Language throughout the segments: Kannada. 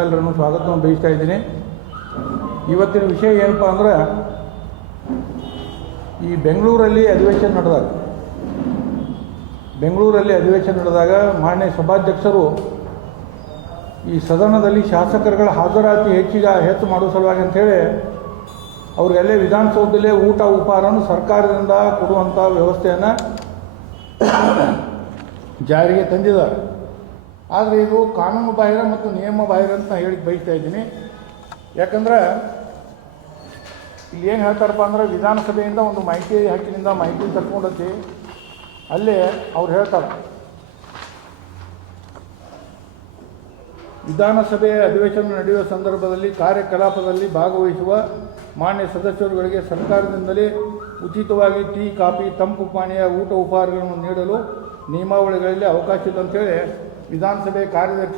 ಎಲ್ಲರನ್ನು ಸ್ವಾಗತವನ್ನು ಬಯಸ್ತಾ ಇದ್ದೀನಿ. ಇವತ್ತಿನ ವಿಷಯ ಏನಪ್ಪ ಅಂದ್ರೆ, ಈ ಬೆಂಗಳೂರಲ್ಲಿ ಅಧಿವೇಶನ ನಡೆದಾಗ, ಬೆಂಗಳೂರಲ್ಲಿ ಅಧಿವೇಶನ ನಡೆದಾಗ ಮಾನ್ಯ ಸಭಾಧ್ಯಕ್ಷರು ಈ ಸದನದಲ್ಲಿ ಶಾಸಕರುಗಳ ಹಾಜರಾತಿ ಹೆಚ್ಚಿಗೆ ಹೆಚ್ಚು ಮಾಡುವ ಸಲುವಾಗಿ ಅಂಥೇಳಿ ಅವ್ರಿಗೆಲ್ಲೇ ವಿಧಾನಸೌಧದಲ್ಲೇ ಊಟ ಉಪಹಾರವನ್ನು ಸರ್ಕಾರದಿಂದ ಕೊಡುವಂಥ ವ್ಯವಸ್ಥೆಯನ್ನು ಜಾರಿಗೆ ತಂದಿದ್ದಾರೆ. ಆದರೆ ಇದು ಕಾನೂನು ಬಾಹಿರ ಮತ್ತು ನಿಯಮ ಬಾಹಿರ ಅಂತ ಹೇಳಿ ಬಯಸ್ತಾ ಇದ್ದೀನಿ. ಯಾಕಂದ್ರೆ ಇಲ್ಲಿ ಏನು ಹೇಳ್ತಾರಪ್ಪ ಅಂದ್ರೆ ವಿಧಾನಸಭೆಯಿಂದ ಒಂದು ಮಾಹಿತಿ ಹಕ್ಕಿನಿಂದ ಮಾಹಿತಿ ತಕ್ಕೊಂಡತಿ ಅಲ್ಲೇ ಅವ್ರು ಹೇಳ್ತಾರೆ. ವಿಧಾನಸಭೆಯ ಅಧಿವೇಶನ ನಡೆಯುವ ಸಂದರ್ಭದಲ್ಲಿ ಕಾರ್ಯಕಲಾಪದಲ್ಲಿ ಭಾಗವಹಿಸುವ ಮಾನ್ಯ ಸದಸ್ಯರುಗಳಿಗೆ ಸರ್ಕಾರದಿಂದಲೇ ಉಚಿತವಾಗಿ ಟೀ, ಕಾಫಿ, ತಂಪು ಪಾನೀಯ, ಊಟ ಉಪಹಾರಗಳನ್ನು ನೀಡಲು ನಿಯಮಾವಳಿಗಳಲ್ಲಿ ಅವಕಾಶ ಇದೆ ಅಂತೇಳಿ ವಿಧಾನಸಭೆ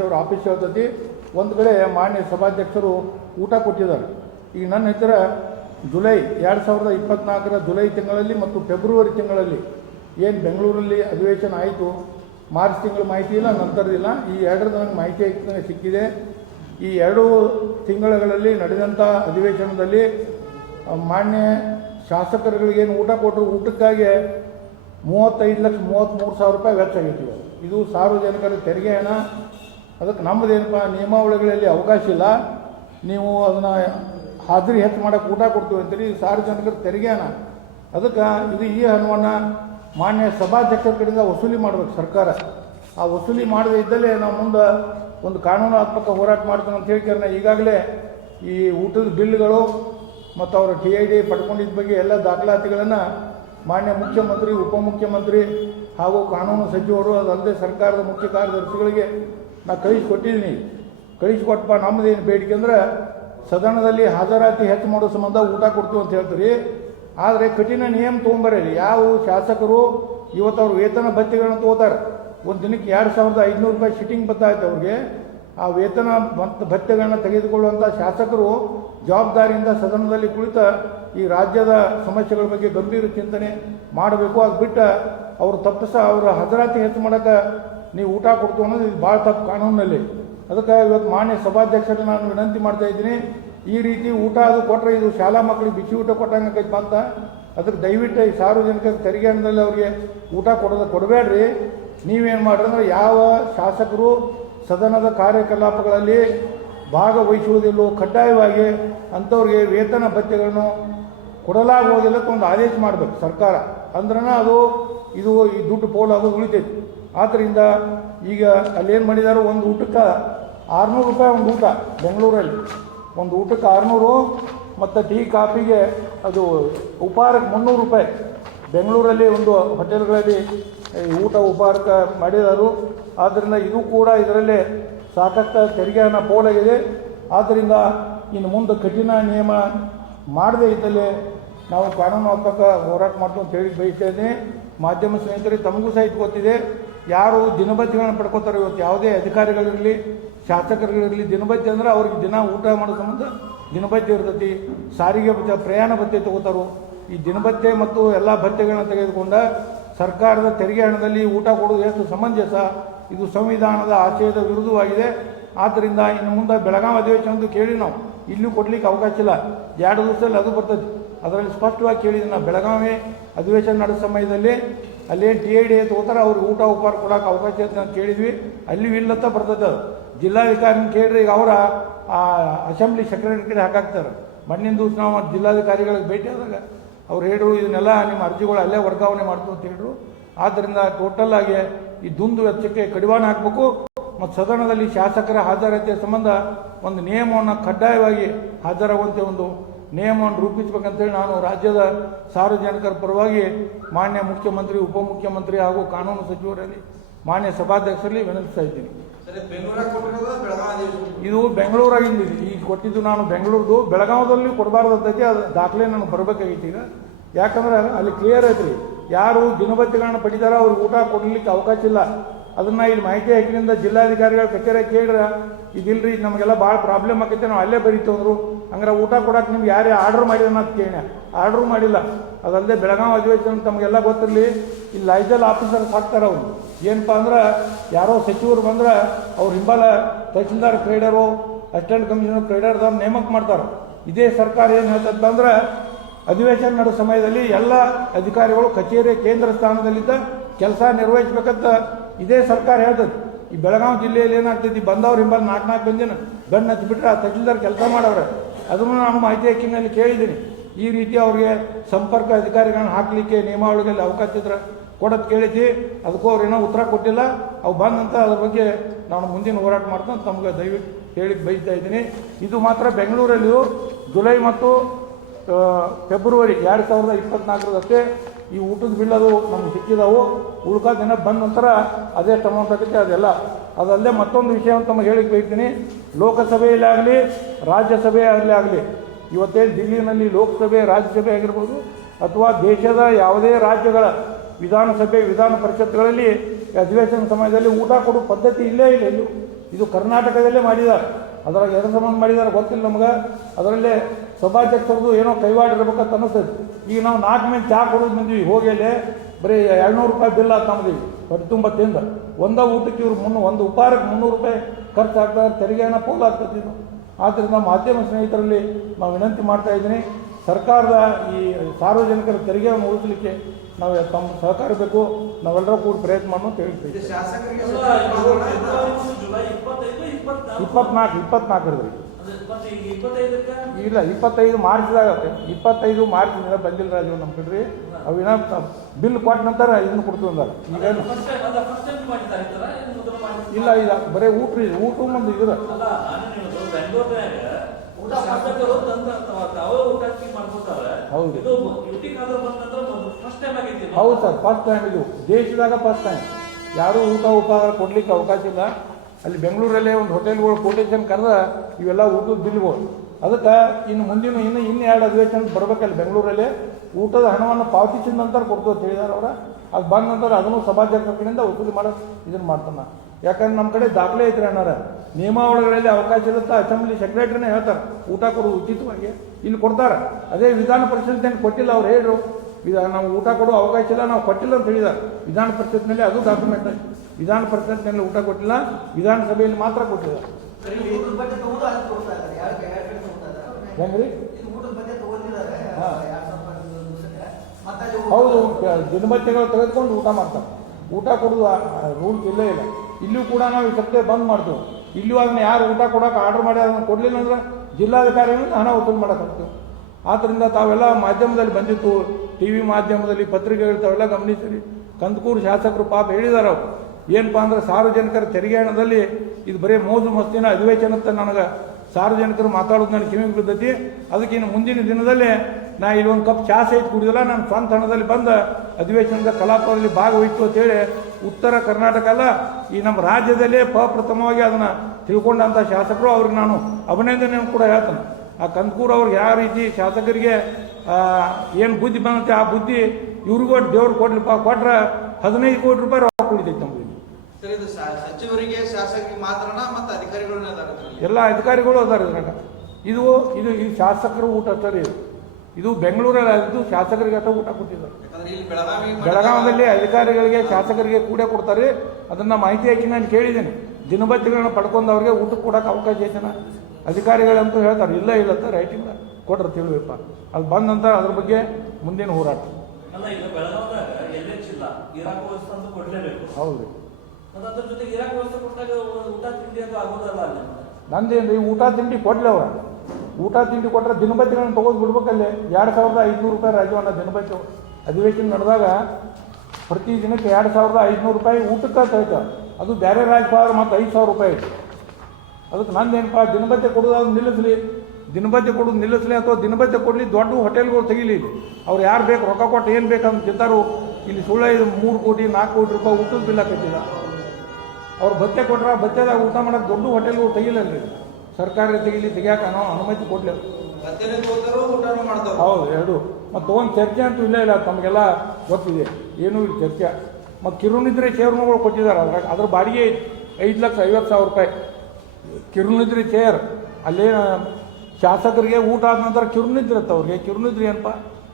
ಅವರ ಆಫೀಸ್ ಹೇಳ್ತತಿ ಒಂದು ಕಡೆ ಮಾನ್ಯ ಸಭಾಧ್ಯಕ್ಷರು ಊಟ ಕೊಟ್ಟಿದ್ದಾರೆ. ಈಗ ನನ್ನ ಹೆಸರ ಜುಲೈ ಎರಡು ಸಾವಿರದ ಇಪ್ಪತ್ನಾಲ್ಕರ ಜುಲೈ ತಿಂಗಳಲ್ಲಿ ಮತ್ತು ಫೆಬ್ರವರಿ ತಿಂಗಳಲ್ಲಿ ಏನು ಬೆಂಗಳೂರಲ್ಲಿ ಅಧಿವೇಶನ ಆಯಿತು, ಮಾರ್ಚ್ ತಿಂಗಳ ಮಾಹಿತಿ ಇಲ್ಲ ನಂತರದಿಲ್ಲ ಈ ಎರಡರ ನನಗೆ ಮಾಹಿತಿ ಸಿಕ್ಕಿದೆ. ಈ ಎರಡು ತಿಂಗಳುಗಳಲ್ಲಿ ನಡೆದಂಥ ಅಧಿವೇಶನದಲ್ಲಿ ಮಾನ್ಯ ಶಾಸಕರುಗಳಿಗೇನು ಊಟ ಕೊಟ್ಟರು ಊಟಕ್ಕಾಗಿ ಮೂವತ್ತೈದು ಲಕ್ಷ ಮೂವತ್ತ್ಮೂರು ಸಾವಿರ ರೂಪಾಯಿ ವೆಚ್ಚ ಆಗೈತಿ ಇವಾಗ. ಇದು ಸಾರ್ವಜನಿಕರ ತೆರಿಗೆ ಹಣ. ಅದಕ್ಕೆ ನಮ್ಮದೇನಪ್ಪ ನಿಯಮಾವಳಿಗಳಲ್ಲಿ ಅವಕಾಶ ಇಲ್ಲ. ನೀವು ಅದನ್ನು ಹಾಜರಿ ಹೆಚ್ಚು ಮಾಡೋಕೆ ಊಟ ಕೊಡ್ತೀವಿ ಅಂತೇಳಿ ಸಾರ್ವಜನಿಕರ ತೆರಿಗೆ ಹಣ. ಅದಕ್ಕೆ ಇದು ಈ ಹಣವನ್ನು ಮಾನ್ಯ ಸಭಾಧ್ಯಕ್ಷರ ಕಡೆಯಿಂದ ವಸೂಲಿ ಮಾಡಬೇಕು ಸರ್ಕಾರ. ಆ ವಸೂಲಿ ಮಾಡದೇ ಇದ್ದಲ್ಲೇ ನಾವು ಮುಂದೆ ಒಂದು ಕಾನೂನಾತ್ಮಕ ಹೋರಾಟ ಮಾಡ್ತೇನೆ ಅಂತ ಹೇಳ್ತಾರೆ ಈಗಾಗಲೇ ಈ ಊಟದ ಬಿಲ್ಗಳು ಮತ್ತು ಅವರ ಟಿ ಐ ಡಿ ಪಡ್ಕೊಂಡಿದ್ದ ಬಗ್ಗೆ ಎಲ್ಲ ದಾಖಲಾತಿಗಳನ್ನು ಮಾನ್ಯ ಮುಖ್ಯಮಂತ್ರಿ, ಉಪಮುಖ್ಯಮಂತ್ರಿ ಹಾಗೂ ಕಾನೂನು ಸಚಿವರು ಅದಲ್ಲದೆ ಸರ್ಕಾರದ ಮುಖ್ಯ ಕಾರ್ಯದರ್ಶಿಗಳಿಗೆ ನಾ ಕಳಿಸಿಕೊಟ್ಟಿದ್ದೀನಿ ಕಳಿಸಿಕೊಟ್ಟಪ್ಪ ನಮ್ಮದೇನು ಬೇಡಿಕೆ ಅಂದ್ರೆ ಸದನದಲ್ಲಿ ಹಾಜರಾತಿ ಹೆಚ್ಚು ಮಾಡೋ ಸಂಬಂಧ ಊಟ ಕೊಡ್ತೀವಿ ಅಂತ ಹೇಳ್ತೀರಿ. ಆದರೆ ಕಠಿಣ ನಿಯಮ ತೊಗೊಂಬರ್ರಿ. ಯಾವ ಶಾಸಕರು ಇವತ್ತು ಅವ್ರ ವೇತನ ಭತ್ಯೆಗಳನ್ನು ತಗೋತಾರೆ. ಒಂದು ದಿನಕ್ಕೆ ಎರಡು ಸಾವಿರದ ಐದುನೂರು ರೂಪಾಯಿ ಶಿಟ್ಟಿಂಗ್ ಬತ್ತಾಯ್ತು ಅವ್ರಿಗೆ. ಆ ವೇತನ ಭತ್ಯೆಗಳನ್ನ ತೆಗೆದುಕೊಳ್ಳುವಂಥ ಶಾಸಕರು ಜವಾಬ್ದಾರಿಯಿಂದ ಸದನದಲ್ಲಿ ಕುಳಿತ ಈ ರಾಜ್ಯದ ಸಮಸ್ಯೆಗಳ ಬಗ್ಗೆ ಗಂಭೀರ ಚಿಂತನೆ ಮಾಡಬೇಕು. ಅದು ಬಿಟ್ಟು ಅವರು ತಪ್ಪಿಸ ಅವರ ಹಜರಾತಿ ಹೆಚ್ಚು ಮಾಡೋಕೆ ನೀವು ಊಟ ಕೊಡ್ತು ಅನ್ನೋದು ಇದು ಭಾಳ ತಪ್ಪು ಕಾನೂನಲ್ಲಿ ಅದಕ್ಕೆ ಇವತ್ತು ಮಾನ್ಯ ಸಭಾಧ್ಯಕ್ಷರಿಗೆ ನಾನು ವಿನಂತಿ ಮಾಡ್ತಾ ಇದ್ದೀನಿ, ಈ ರೀತಿ ಊಟ ಅದು ಕೊಟ್ಟರೆ ಇದು ಶಾಲಾ ಮಕ್ಕಳಿಗೆ ಬಿಸಿ ಊಟ ಕೊಟ್ಟಂಗೈತೆ ಅಂತ. ಅದಕ್ಕೆ ದಯವಿಟ್ಟು ಈ ಸಾರ್ವಜನಿಕ ತೆರಿಗೆ ಹಣದಲ್ಲಿ ಅವ್ರಿಗೆ ಊಟ ಕೊಡೋದು ಕೊಡಬೇಡ್ರಿ. ನೀವೇನು ಮಾಡ್ರಿ ಅಂದ್ರೆ ಯಾವ ಶಾಸಕರು ಸದನದ ಕಾರ್ಯಕಲಾಪಗಳಲ್ಲಿ ಭಾಗವಹಿಸುವುದಿಲ್ಲೋ ಕಡ್ಡಾಯವಾಗಿ ಅಂಥವ್ರಿಗೆ ವೇತನ ಭತ್ಯೆಗಳನ್ನು ಕೊಡಲಾಗುವುದಿಲ್ಲ ಒಂದು ಆದೇಶ ಮಾಡಬೇಕು ಸರ್ಕಾರ. ಅಂದ್ರನ ಅದು ಇದು ಈ ದುಡ್ಡು ಪೋಲಾಗೋದು ಉಳಿತೈತಿ. ಆದ್ದರಿಂದ ಈಗ ಅಲ್ಲೇನು ಮಾಡಿದಾರೋ ಒಂದು ಊಟಕ್ಕೆ ಆರುನೂರು ರೂಪಾಯಿ ಒಂದು ಊಟ ಬೆಂಗಳೂರಲ್ಲಿ. ಒಂದು ಊಟಕ್ಕೆ ಆರುನೂರು ಮತ್ತು ಟೀ, ಕಾಫಿಗೆ ಅದು ಉಪಹಾರಕ್ಕೆ ಮುನ್ನೂರು ರೂಪಾಯಿ. ಬೆಂಗಳೂರಲ್ಲಿ ಒಂದು ಹೋಟೆಲ್ಗಳಲ್ಲಿ ಊಟ ಉಪಹಾರಕ್ಕೆ ಮಾಡಿದರು. ಆದ್ದರಿಂದ ಇದು ಕೂಡ ಇದರಲ್ಲೇ ಸಾಕಷ್ಟು ತೆರಿಗೆ ಹಣ ಪೋಲಾಗಿದೆ. ಆದ್ದರಿಂದ ಇನ್ನು ಮುಂದೆ ಕಠಿಣ ನಿಯಮ ಮಾಡದೇ ಇದ್ದಲ್ಲಿ ನಾವು ಕಾನೂನಾತ್ಮಕ ಹೋರಾಟ ಮಾಡ್ತು ಅಂತ ಹೇಳಿ ಬಯಸ್ತಾ ಇದ್ದೀನಿ ಮಾಧ್ಯಮ ಸ್ನೇಹಿತರಿಗೆ ತಮಗೂ ಸಹಿತ ಗೊತ್ತಿದೆ. ಯಾರು ದಿನಬತ್ತಿಗಳನ್ನು ಪಡ್ಕೋತಾರೆ ಇವತ್ತು? ಯಾವುದೇ ಅಧಿಕಾರಿಗಳಿರಲಿ ಶಾಸಕರುಗಳಿರಲಿ ದಿನಬತ್ತಿ ಅಂದ್ರೆ ಅವ್ರಿಗೆ ದಿನ ಊಟ ಮಾಡೋ ಸಂಬಂಧ ದಿನಬತ್ತಿ ಇರ್ತೈತಿ. ಸಾರಿಗೆ ಪ್ರಯಾಣ ಭತ್ಯೆ ತಗೋತಾರೋ. ಈ ದಿನಬತ್ಯೆ ಮತ್ತು ಎಲ್ಲ ಭತ್ಯೆಗಳನ್ನ ತೆಗೆದುಕೊಂಡ ಸರ್ಕಾರದ ತೆರಿಗೆ ಹಣದಲ್ಲಿ ಊಟ ಕೊಡುವುದು ಎಷ್ಟು ಸಮಂಜಸ? ಇದು ಸಂವಿಧಾನದ ಆಶಯದ ವಿರುದ್ಧವಾಗಿದೆ. ಆದ್ದರಿಂದ ಇನ್ನು ಮುಂದೆ ಬೆಳಗಾವಿ ಅಧಿವೇಶನ ಕೇಳಿ ನಾವು. ಇಲ್ಲೂ ಕೊಡ್ಲಿಕ್ಕೆ ಅವಕಾಶ ಇಲ್ಲ. ಎರಡು ದಿವಸದಲ್ಲಿ ಅದು ಬರ್ತೈತಿ ಅದರಲ್ಲಿ ಸ್ಪಷ್ಟವಾಗಿ ಕೇಳಿದ್ದೀನಿ ನಾವು ಬೆಳಗಾವಿ ಅಧಿವೇಶನ ನಡೆದ ಸಮಯದಲ್ಲಿ ಅಲ್ಲೇನು ಟಿ ಐ ಡಿ ತಗೋತಾರೆ ಅವ್ರಿಗೆ ಊಟ ಉಪಹಾರ ಕೊಡೋಕೆ ಅವಕಾಶ ಅಂತ ಕೇಳಿದ್ವಿ. ಅಲ್ಲಿ ಇಲ್ಲತ್ತ ಬರ್ತದೆ ಅದು. ಜಿಲ್ಲಾಧಿಕಾರಿ ಕೇಳ್ರಿ ಈಗ ಅವರ ಅಸೆಂಬ್ಲಿ ಸೆಕ್ರೆಟರಿ ಹಾಕಾಕ್ತಾರೆ. ಮಣ್ಣಿನ ದಿವಸ ನಾವು ಜಿಲ್ಲಾಧಿಕಾರಿಗಳಿಗೆ ಭೇಟಿ ಆದಾಗ ಅವ್ರು ಹೇಳಿದ್ರು, ಇದನ್ನೆಲ್ಲ ನಿಮ್ಮ ಅರ್ಜಿಗಳು ಅಲ್ಲೇ ವರ್ಗಾವಣೆ ಮಾಡ್ತು ಅಂತ ಹೇಳಿದ್ರು. ಆದ್ದರಿಂದ ಟೋಟಲ್ ಆಗಿ ಈ ದುಂದು ವೆಚ್ಚಕ್ಕೆ ಕಡಿವಾಣ ಹಾಕಬೇಕು. ಮತ್ತು ಸದನದಲ್ಲಿ ಶಾಸಕರ ಹಾಜರಾತಿಯ ಸಂಬಂಧ ಒಂದು ನಿಯಮವನ್ನು ಕಡ್ಡಾಯವಾಗಿ ಹಾಜರಾಗುವಂತೆ ಒಂದು ನಿಯಮವನ್ನು ರೂಪಿಸಬೇಕಂತೇಳಿ ನಾನು ರಾಜ್ಯದ ಸಾರ್ವಜನಿಕರ ಪರವಾಗಿ ಮಾನ್ಯ ಮುಖ್ಯಮಂತ್ರಿ ಉಪಮುಖ್ಯಮಂತ್ರಿ ಹಾಗೂ ಕಾನೂನು ಸಚಿವರಲ್ಲಿ ಮಾನ್ಯ ಸಭಾಧ್ಯಕ್ಷರಲ್ಲಿ ವಿನಂತಿಸ್ತಾ ಇದ್ದೀನಿ. ಇದು ಬೆಂಗಳೂರಾಗಿಂದ ಈ ಈಗ ಕೊಟ್ಟಿದ್ದು ನಾನು ಬೆಂಗಳೂರದು. ಬೆಳಗಾವದಲ್ಲಿ ಕೊಡಬಾರ್ದು ಅಂತೈತಿ ಅದು ದಾಖಲೆ ನನಗೆ ಬರಬೇಕಾಗಿತ್ತು ಈಗ. ಯಾಕಂದ್ರೆ ಅಲ್ಲಿ ಕ್ಲಿಯರ್ ಐತ್ರಿ. ಯಾರು ದಿನಬತ್ತಿಗಳನ್ನ ಪಡಿತಾರ ಅವ್ರಿಗೆ ಊಟ ಕೊಡ್ಲಿಕ್ಕೆ ಅವಕಾಶ ಇಲ್ಲ. ಅದನ್ನ ಇಲ್ಲಿ ಮಾಹಿತಿ ಹಾಕಿನಿಂದ ಜಿಲ್ಲಾಧಿಕಾರಿಗಳ ಕಚೇರಿ ಕೇಳಿದ್ರೆ ಇದಿಲ್ರಿ ನಮಗೆಲ್ಲ ಭಾಳ ಪ್ರಾಬ್ಲಮ್ ಆಕೈತೆ ನಾವು ಅಲ್ಲೇ ಬರೀತು ಅಂದ್ರು ಹಂಗಾರೆ ಊಟ ಕೊಡಕ್ಕೆ ನಿಮ್ಗೆ ಯಾರೇ ಆರ್ಡರ್ ಮಾಡಿದ ಅಂತ ಕೇಳಿ ಆರ್ಡರ್ ಮಾಡಿಲ್ಲ. ಅದಲ್ಲದೆ ಬೆಳಗಾವಿ ಅಧಿವೇಶನ ತಮಗೆಲ್ಲ ಗೊತ್ತಿರಲಿ, ಇಲ್ಲಿ ಲೈಜಲ್ ಆಫೀಸರ್ ಹಾಕ್ತಾರೆ ಅವರು. ಏನಪ್ಪ ಅಂದ್ರೆ ಯಾರೋ ಸಚಿವರು ಬಂದ್ರೆ ಅವ್ರ ಹಿಂಬಾಲ ತಹಸೀಲ್ದಾರ್, ಕ್ರೀಡರು, ಅಸಿಸ್ಟೆಂಟ್ ಕಮಿಷನರ್, ಕ್ರೀಡರ್ದವ್ರು ನೇಮಕ ಮಾಡ್ತಾರೆ. ಇದೇ ಸರ್ಕಾರ ಏನು ಹೇಳ್ತಂದ್ರೆ ಅಧಿವೇಶನ ನಡೆದ ಸಮಯದಲ್ಲಿ ಎಲ್ಲ ಅಧಿಕಾರಿಗಳು ಕಚೇರಿ, ಕೇಂದ್ರ ಸ್ಥಾನದಲ್ಲಿದ್ದ ಕೆಲಸ ನಿರ್ವಹಿಸಬೇಕಂತ ಇದೇ ಸರ್ಕಾರ ಹೇಳ್ತದೆ ಈ ಬೆಳಗಾವಿ ಜಿಲ್ಲೆಯಲ್ಲಿ ಏನಾಗ್ತೈತಿ? ಬಂದವ್ರು ಹಿಂಬಾಲ ನಾಲ್ಕು ನಾಲ್ಕು ಬಂದಿನ ಬೆನ್ನು ಹಚ್ಚಿಬಿಟ್ರೆ ಆ ತಹಸೀಲ್ದಾರ್ ಕೆಲಸ ಮಾಡವ್ರೆ. ಅದನ್ನು ನಾನು ಮಾಹಿತಿ ಹಕ್ಕಿನಲ್ಲಿ ಕೇಳಿದ್ದೀನಿ. ಈ ರೀತಿ ಅವ್ರಿಗೆ ಸಂಪರ್ಕ ಅಧಿಕಾರಿಗಳನ್ನ ಹಾಕಲಿಕ್ಕೆ ನಿಯಮಾವಳಿಗಳಲ್ಲಿ ಅವಕಾಶ ಇದ್ರೆ ಕೊಡೋದು ಕೇಳಿದ್ವಿ. ಅದಕ್ಕೂ ಅವ್ರು ಏನೋ ಉತ್ತರ ಕೊಟ್ಟಿಲ್ಲ. ಅವು ಬಂದಂತ ಅದ್ರ ಬಗ್ಗೆ ನಾನು ಮುಂದಿನ ಹೋರಾಟ ಮಾಡ್ತಾ ತಮಗೆ ದಯವಿಟ್ಟು ಹೇಳಿ ಬಯಸ್ತಾ ಇದ್ದೀನಿ. ಇದು ಮಾತ್ರ ಬೆಂಗಳೂರಲ್ಲಿಯೂ ಜುಲೈ ಮತ್ತು ಫೆಬ್ರವರಿ ಎರಡು ಸಾವಿರದ ಇಪ್ಪತ್ನಾಲ್ಕರದಷ್ಟೇ ಈ ಊಟದ ಬಿಲ್ ಅದು ನಮ್ಗೆ ಸಿಕ್ಕಿದಾವು. ಉಳ್ಕಾ ದಿನ ಬಂದ ನಂತರ ಅದೇ ಅಮೌಂಟ್ ಆಗುತ್ತೆ, ಅದೆಲ್ಲ. ಅದಲ್ಲದೆ ಮತ್ತೊಂದು ವಿಷಯ ಅಂತ ನಮಗೆ ಹೇಳಿಕ್ಕೆ ಬೈತೀನಿ ಲೋಕಸಭೆಯಲ್ಲಿ ಆಗಲಿ ಆಗಲಿ ಇವತ್ತೇ ದಿಲ್ಲಿನಲ್ಲಿ ಲೋಕಸಭೆ, ರಾಜ್ಯಸಭೆ ಆಗಿರ್ಬೋದು, ಅಥವಾ ದೇಶದ ಯಾವುದೇ ರಾಜ್ಯಗಳ ವಿಧಾನಸಭೆ, ವಿಧಾನ ಪರಿಷತ್ಗಳಲ್ಲಿ ಅಧಿವೇಶನ ಸಮಯದಲ್ಲಿ ಊಟ ಕೊಡೋ ಪದ್ಧತಿ ಇಲ್ಲೇ ಇಲ್ಲ ಇದು ಇದು ಕರ್ನಾಟಕದಲ್ಲೇ ಮಾಡಿದ್ದಾರೆ. ಅದರಾಗ ಎರಡು ಸಂಬಂಧ ಮಾಡಿದ್ದಾರೆ ಗೊತ್ತಿಲ್ಲ ನಮ್ಗೆ. ಅದರಲ್ಲೇ ಸಭಾಧ್ಯಕ್ಷರದು ಏನೋ ಕೈವಾಡ ಇರ್ಬೇಕಂತ ಅನ್ನಿಸ್ತದೆ ಈಗ ನಾವು ನಾಲ್ಕು ಮಂದಿ ಚಹಾ ಕೊಡೋದು ಬಂದ್ವಿ ಹೋಗಿ ಅಲ್ಲಿ ಬರೀ ಎರಡ್ನೂರು ರೂಪಾಯಿ ಬಿಲ್ ಆ ನಮ್ದು ಹೊಟ್ಟೆ ತುಂಬ ತಿಂದ ಒಂದ ಊಟಕ್ಕೆ ಇವ್ರು ಮುನ್ನೂ ಒಂದು ಉಪಹಾರಕ್ಕೆ ಮುನ್ನೂರು ರೂಪಾಯಿ ಖರ್ಚು ಆಗ್ತಾ ತೆರಿಗೆನ ಪೋಲ್ ಆಗ್ತದೆ ಇದು. ಆದ್ದರಿಂದ ಮಾಧ್ಯಮ ಸ್ನೇಹಿತರಲ್ಲಿ ನಾವು ವಿನಂತಿ ಮಾಡ್ತಾ ಇದ್ದೀನಿ ಸರ್ಕಾರದ ಈ ಸಾರ್ವಜನಿಕರ ತೆರಿಗೆಯನ್ನು ಉಳಿಸಲಿಕ್ಕೆ ನಾವು ತಮ್ಮ ಸಹಕಾರ ಬೇಕು ನಾವೆಲ್ಲರೂ ಕೂಡ ಪ್ರಯತ್ನ ಮಾಡೋ ಅಂತ ಹೇಳ್ತೀವಿ ಇಪ್ಪತ್ನಾಲ್ಕು ಇಪ್ಪತ್ನಾಲ್ಕು ಇಪ್ಪತ್ನಾಲ್ಕರದ್ರಿ. ಇಲ್ಲ ಇಪ್ಪತ್ತೈದು ಮಾರ್ಚ್ದಾಗ ಇಪ್ಪತ್ತೈದು ಮಾರ್ಚ್ನಿಂದ ಬಂದಿಲ್ಲ ರಾಜು ನಮ್ಮ ಕಡ್ರಿ ಅವಿನ ಬಿಲ್ ಕೊಟ್ಟ ನಂತರ ಇದನ್ನ ಕೊಡ್ತೀವಿ ಅಂದ್ರೆ. ಈಗೇನು ಇಲ್ಲ ಇಲ್ಲ. ಬರೀ ಊಟ ಊಟ ಒಂದು ಇದ್ರ. ಹೌದು. ಹೌದು ಸರ್ ಫಸ್ಟ್ ಟೈಮ್ ಇದು. ದೇಶದಾಗ ಫಸ್ಟ್ ಟೈಮ್ ಯಾರು ಊಟ ಉಪಹಾರ ಕೊಡ್ಲಿಕ್ಕೆ ಅವಕಾಶ ಇಲ್ಲ. ಅಲ್ಲಿ ಬೆಂಗಳೂರಲ್ಲೇ ಒಂದು ಹೋಟೆಲ್ಗಳು ಕೋಟೇಶನ್ ಕರೆದ ಇವೆಲ್ಲ ಊಟದ ಬಿಲ್ಗಳು ಅದಕ್ಕೆ ಇನ್ನು ಮುಂದಿನ ಇನ್ನು ಇನ್ನು ಎರಡು ಅಧಿವೇಶನ ಬರಬೇಕಲ್ಲಿ ಬೆಂಗಳೂರಲ್ಲಿ. ಊಟದ ಹಣವನ್ನು ಪಾವತಿಸಿದ ನಂತರ ಕೊಡ್ತು ಅಂತ ಹೇಳಿದಾರೆ ಅವರ. ಅದು ಬಂದ ನಂತರ ಅದನ್ನು ಸಭಾಧ್ಯಕ್ಷರ ಕಡೆಯಿಂದ ವಸೂಲಿ ಮಾಡೋ ಇದನ್ನು ಮಾಡ್ತಾನೆ. ಯಾಕಂದ್ರೆ ನಮ್ಮ ಕಡೆ ದಾಖಲೆ ಐತ್ರಿ ಅಣ್ಣಾರ. ನಿಯಮಾವಳಿಗಳಲ್ಲಿ ಅವಕಾಶ ಇರುತ್ತೆ ಅಸೆಂಬ್ಲಿ ಸೆಕ್ರೆಟರಿನೇ ಹೇಳ್ತಾರೆ. ಊಟ ಕೊಡೋದು ಉಚಿತವಾಗಿ ಇಲ್ಲಿ ಕೊಡ್ತಾರೆ. ಅದೇ ವಿಧಾನ ಪರಿಷತ್ ಕೊಟ್ಟಿಲ್ಲ ಅವ್ರು ಹೇಳ್ರು. ವಿಧಾನ ನಾವು ಊಟ ಕೊಡೋ ಅವಕಾಶ ಇಲ್ಲ ನಾವು ಕೊಟ್ಟಿಲ್ಲ ಅಂತ ಹೇಳಿದ್ದಾರೆ. ವಿಧಾನ ಪರಿಷತ್ನಲ್ಲಿ ಅದು ಡಾಕ್ಯುಮೆಂಟ್ ವಿಧಾನ ಪರಿಷತ್ನಲ್ಲಿ ಊಟ ಕೊಟ್ಟಿಲ್ಲ ವಿಧಾನಸಭೆಯಲ್ಲಿ ಮಾತ್ರ ಕೊಟ್ಟಿದ್ದಾರೆ. ಹೆಂಗ್ರಿ? ಹೌದು ದಿನಬತ್ತೆಗಳು ತೆಗೆದುಕೊಂಡು ಊಟ ಮಾಡ್ತಾರೆ. ಊಟ ಕೊಡೋದು ರೂಲ್ಸ್ ಇಲ್ಲೇ ಇಲ್ಲ. ಇಲ್ಲೂ ಕೂಡ ನಾವು ಈ ಸತ್ಯ ಬಂದ್ ಮಾಡ್ತೇವೆ. ಇಲ್ಲೂ ಅದನ್ನ ಯಾರು ಊಟ ಕೊಡೋಕೆ ಆರ್ಡರ್ ಮಾಡಿ ಅದನ್ನು ಕೊಡಲಿಲ್ಲ ಅಂದ್ರೆ ಜಿಲ್ಲಾಧಿಕಾರಿಗಳಿಂದ ಹಣ ವಸೂಲು ಮಾಡಕ್ಕೆ ಹೋಗ್ತೀವಿ ಆದ್ದರಿಂದ ತಾವೆಲ್ಲ ಮಾಧ್ಯಮದಲ್ಲಿ ಬಂದಿತ್ತು. ಟಿ ವಿ ಮಾಧ್ಯಮದಲ್ಲಿ ಪತ್ರಿಕೆಗಳು ತಾವೆಲ್ಲ ಗಮನಿಸಿರಿ. ಕಂದಕೂರು ಶಾಸಕರು ಪಾಪ ಹೇಳಿದಾರೆ ಅವರು. ಏನಪ್ಪ ಅಂದ್ರೆ ಸಾರ್ವಜನಿಕರ ತೆರಿಗೆ ಹಣದಲ್ಲಿ ಇದು ಬರೀ ಮೋಜು ಮಸ್ತಿನ ಅಧಿವೇಶನ ಅಂತ ನನಗೆ ಸಾರ್ವಜನಿಕರು ಮಾತಾಡೋದು ನನಗೆ ಕಿವಿಗೆ ಬಿದ್ದೈತಿ ಅದಕ್ಕೆ ಇನ್ನು ಮುಂದಿನ ದಿನದಲ್ಲಿ ನಾ ಇಲ್ಲಿ ಒಂದು ಕಪ್ ಚಾ ಐತಿ ಕುಡಿದಿಲ್ಲ ನಾನು ಸ್ವಂತ ಹಣದಲ್ಲಿ ಬಂದು ಅಧಿವೇಶನದ ಕಲಾಪದಲ್ಲಿ ಭಾಗವಹಿಸ್ತು ಅಂತೇಳಿ ಉತ್ತರ ಕರ್ನಾಟಕ ಅಲ್ಲ, ಈ ನಮ್ಮ ರಾಜ್ಯದಲ್ಲೇ ಪ್ರಪ್ರಥಮವಾಗಿ ಅದನ್ನು ತಿಳ್ಕೊಂಡಂಥ ಶಾಸಕರು ಅವ್ರಿಗೆ ನಾನು ಅಭಿನಂದನೆಯನ್ನು ಕೂಡ ಹೇಳ್ತೇನೆ. ಆ ಕಂದಕೂರು ಅವ್ರಿಗೆ ಯಾವ ರೀತಿ ಶಾಸಕರಿಗೆ ಏನು ಬುದ್ಧಿ ಬಂದಂತೆ ಆ ಬುದ್ಧಿ ಇವ್ರಿಗೂ ದೇವ್ರು ಕೊಡ್ಲಿಪ್ಪ ಕೊಟ್ರೆ ಹದಿನೈದು ಕೋಟಿ ರೂಪಾಯಿ ರೊಕ್ಕ ಕುಡಿತೈತೆ ನಮ್ಗೆ. ಸಚಿವರಿಗೆ ಶಾಸಕರಿಗೆ ಮತ್ತೆ ಎಲ್ಲ ಅಧಿಕಾರಿಗಳು ಅದಾರ ಇದ್ರಾಗ ಇದು ಇದು ಈ ಶಾಸಕರ ಊಟ ಸರ್ ಇದು. ಇದು ಬೆಂಗಳೂರಲ್ಲಿ ಆಗಿದ್ದು ಶಾಸಕರಿಗೆ ಅಥವಾ ಊಟ ಕೊಟ್ಟಿದ್ದಾರೆ. ಬೆಳಗಾವದಲ್ಲಿ ಅಧಿಕಾರಿಗಳಿಗೆ ಶಾಸಕರಿಗೆ ಕೂಡ ಕೊಡ್ತಾರೆ. ಅದನ್ನ ಮಾಹಿತಿ ಹಾಕಿ ನಾನು ಕೇಳಿದ್ದೀನಿ. ದಿನಬತ್ತಿಗಳನ್ನ ಪಡ್ಕೊಂಡವ್ರಿಗೆ ಊಟ ಕೊಡಕ್ಕೆ ಅವಕಾಶ ಐತೆನ ಅಧಿಕಾರಿಗಳಂತೂ ಹೇಳ್ತಾರೆ ಇಲ್ಲ ಇಲ್ಲ ಅಂತ ರೈಟಿಂಗ್ ಕೊಡ್ರಿ ತಿಳಿವಿಪ್ಪ. ಅದು ಬಂದಂತ ಅದ್ರ ಬಗ್ಗೆ ಮುಂದಿನ ಹೋರಾಟ. ಹೌದು. ನಂದೇನು ರೀ ಊಟ ತಿಂಡಿ ಕೊಡ್ಲಿ ಅವ್ರ. ಊಟ ತಿಂಡಿ ಕೊಟ್ಟರೆ ದಿನಪತ್ರಿಗಳನ್ನ ತಗೋದು ಬಿಡ್ಬೇಕಲ್ಲೇ. ಎರಡು ಸಾವಿರದ ಐದುನೂರು ರೂಪಾಯಿ ರಾಜವನ್ನ ದಿನಬತ್ತಿ ಅಧಿವೇಶನ ನಡೆದಾಗ ಪ್ರತಿ ದಿನಕ್ಕೆ ಎರಡು ಸಾವಿರದ ಐದುನೂರು ರೂಪಾಯಿ ಊಟಕ್ಕೆ ತೈತ ಅದು ಬೇರೆ ರಾಜ್ಯ ಮತ್ತು ಐದು ಸಾವಿರ ರೂಪಾಯಿ ಐತಿ ಅದಕ್ಕೆ ನಂದೇನಪ್ಪ ದಿನಬತ್ತೆ ಕೊಡೋದು ನಿಲ್ಲಿಸಲಿ. ದಿನಬತ್ತೆ ಕೊಡೋದು ನಿಲ್ಲಿಸ್ಲಿ ಅಥವಾ ದಿನಬತ್ತೆ ಕೊಡಲಿ ದೊಡ್ಡ ಹೋಟೆಲ್ಗಳು ತೆಗಿಲಿ. ಅವ್ರು ಯಾರು ಬೇಕು ರೊಕ್ಕ ಕೊಟ್ಟು ಏನು ಬೇಕಂತ ತಿಂತಾರು. ಇಲ್ಲಿ ಸುಳ್ಳ ಇದು ಮೂರು ಕೋಟಿ ನಾಲ್ಕು ಕೋಟಿ ರೂಪಾಯಿ ಊಟದ ಬಿಲ್ ಕಟ್ಟಿಲ್ಲ ಅವ್ರು ಭತ್ತೆ ಕೊಟ್ರೆ ಭತ್ತೆದಾಗ ಊಟ ಮಾಡೋಕೆ ದೊಡ್ಡ ಹೋಟೆಲ್ಗಳು ತೆಗಿಲಲ್ರಿ. ಸರ್ಕಾರ ತೆಗಿಲಿ ತೆಗಿಯಾಕ ನಾವು ಅನುಮತಿ ಕೊಡಲಿ. ಹೌದು ಎರಡು. ಮತ್ತು ತೊಗೊಂಡು ಚರ್ಚೆ ಅಂತೂ ಇಲ್ಲ ಇಲ್ಲ ತಮಗೆಲ್ಲ ಗೊತ್ತಿದೆ. ಏನೂ ಇಲ್ಲ ಚರ್ಚೆ. ಮತ್ತು ಕಿರುನಿದ್ರೆ ಚೇರ್ಗಳು ಕೊಟ್ಟಿದ್ದಾರೆ ಅದ್ರಾಗ ಅದ್ರ ಬಾಡಿಗೆ ಐದು ಲಕ್ಷ ಐವತ್ತು ಸಾವಿರ ರೂಪಾಯಿ. ಕಿರುನಿದ್ರಿ ಚೇರ್ ಅಲ್ಲಿ ಶಾಸಕರಿಗೆ ಊಟ ಆದ ನಂತರ ಕಿರುನಿದ್ರೆ ಇರುತ್ತೆ ಅವ್ರಿಗೆ. ಕಿರುನಿದ್ರಿ ಏನಪ್ಪ?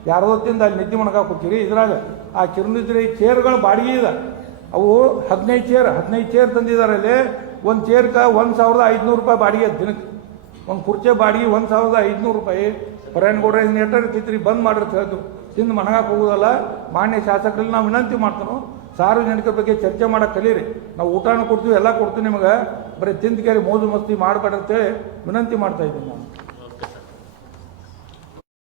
ಯಾರೋ ಹೊತ್ತಿಂದ ಅಲ್ಲಿ ನಿದ್ದೆ ಮಾಡ್ಕಾಕ್ ಹೋಗ್ತೀರಿ ಇದ್ರಾಗ ಆ ಕಿರುನಿದ್ರಿ ಚೇರ್ಗಳು ಬಾಡಿಗೆ ಇದೆ. ಅವು ಹದಿನೈದು ಚೇರ್ ಹದಿನೈದು ಚೇರ್ ತಂದಿದ್ದಾರೆ ಅಲ್ಲಿ. ಒಂದು ಚೇರ್ಗೆ ಒಂದು ಸಾವಿರದ ಐದುನೂರು ರೂಪಾಯಿ ಬಾಡಿಗೆ ದಿನಕ್ಕೆ. ಒಂದು ಕುರ್ಚೆ ಬಾಡಿಗೆ ಒಂದು ಸಾವಿರದ ಐದುನೂರು ರೂಪಾಯಿ. ಪರಾಯಣಗೌಡ್ರ ಗೌಡ್ರೆ ಎಟ್ಟ ತಿತ್ರಿ ಬಂದ್ ಮಾಡ್ರಿ ಅಂತ ಹೇಳಿದ್ರು ತಿಂದು ಮನಗಾಕ್ ಹೋಗೋದಲ್ಲ. ಮಾನ್ಯ ಶಾಸಕರಲ್ಲಿ ನಾವು ವಿನಂತಿ ಮಾಡ್ತಾನೋ ಸಾರ್ವಜನಿಕರ ಬಗ್ಗೆ ಚರ್ಚೆ ಮಾಡಕ್ಕೆ ಕಲೀರಿ. ನಾವು ಊಟನೂ ಕೊಡ್ತೀವಿ, ಎಲ್ಲ ಕೊಡ್ತೀವಿ ನಿಮಗೆ. ಬರೀ ತಿಂದು ಕೇಳಿ ಮೋಜು ಮಸ್ತಿ ಮಾಡಬೇಡ ಅಂತೇಳಿ ವಿನಂತಿ ಮಾಡ್ತಾ ಇದ್ದೀನಿ ನಾನು.